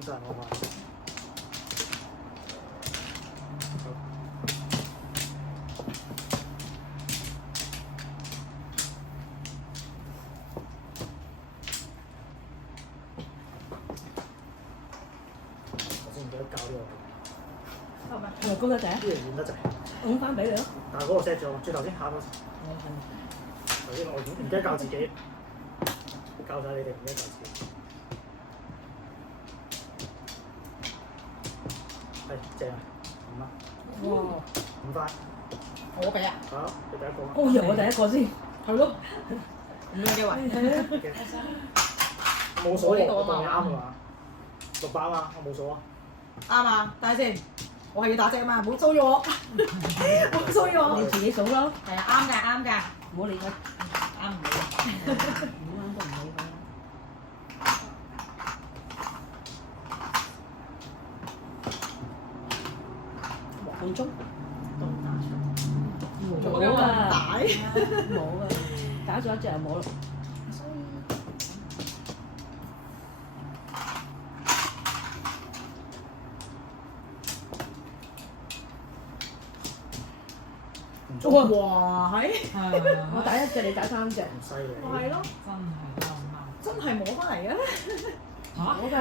咁就係我話。頭先唔記得搞呢個。係咪高得滯？呢樣遠得滯。拱翻俾你咯。但係嗰個 set 咗，轉頭先下個。頭先我唔記得教自己，教晒你哋唔記得教自己。係正啊，5蚊。哇5塊。我俾啊！好，你第一個。我以為我第一個先。係咯。咁樣嘅位。冇數喎，我當你啱啊嘛。600啊嘛，我冇數啊。啱啊！等下先，我係要打隻啊嘛，唔好騷擾我，唔好騷擾我。你自己數咯。係啊，啱㗎，啱㗎。唔好理佢。啱唔理。唔啱都唔理佢。半鐘。都打出。冇冇咁啊！大。冇啊！打咗一隻就冇啦。哇！係。我打一隻，你打3隻。唔犀利。係咯。真係真係摸翻嚟嘅。嚇！冇㗎，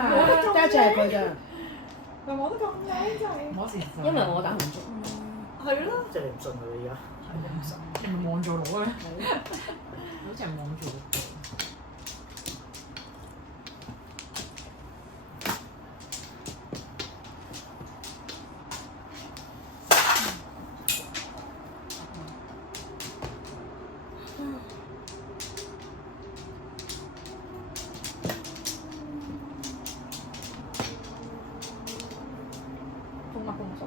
得一隻係佢㗎。咪摸得咁靚真係。我時因為我打唔足。係咯。即係你唔信佢而家。係咪望住我咧？好似係望住我。中乜公熟？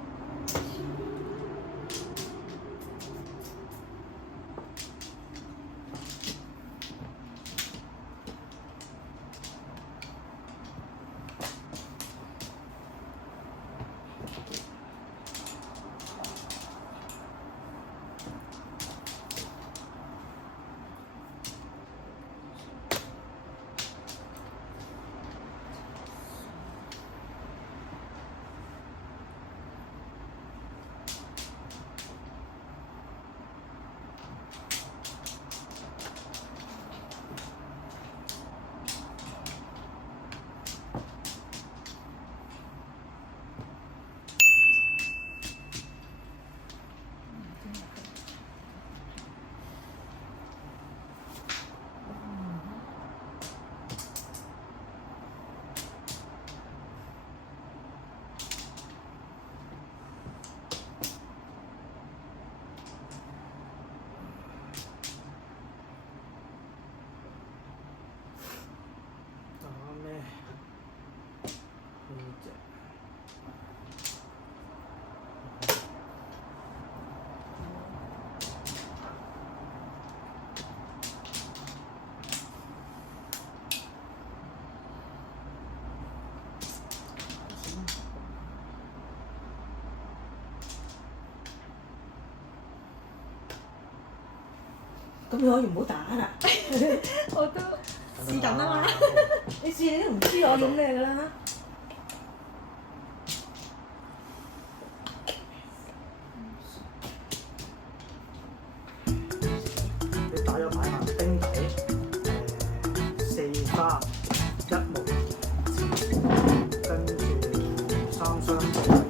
打咩？呢隻。咁你可以唔好打啦。我都試緊啊嘛。你試你都唔知我用咩㗎啦。你打咗牌嘛？丁底4花1木，跟住3雙。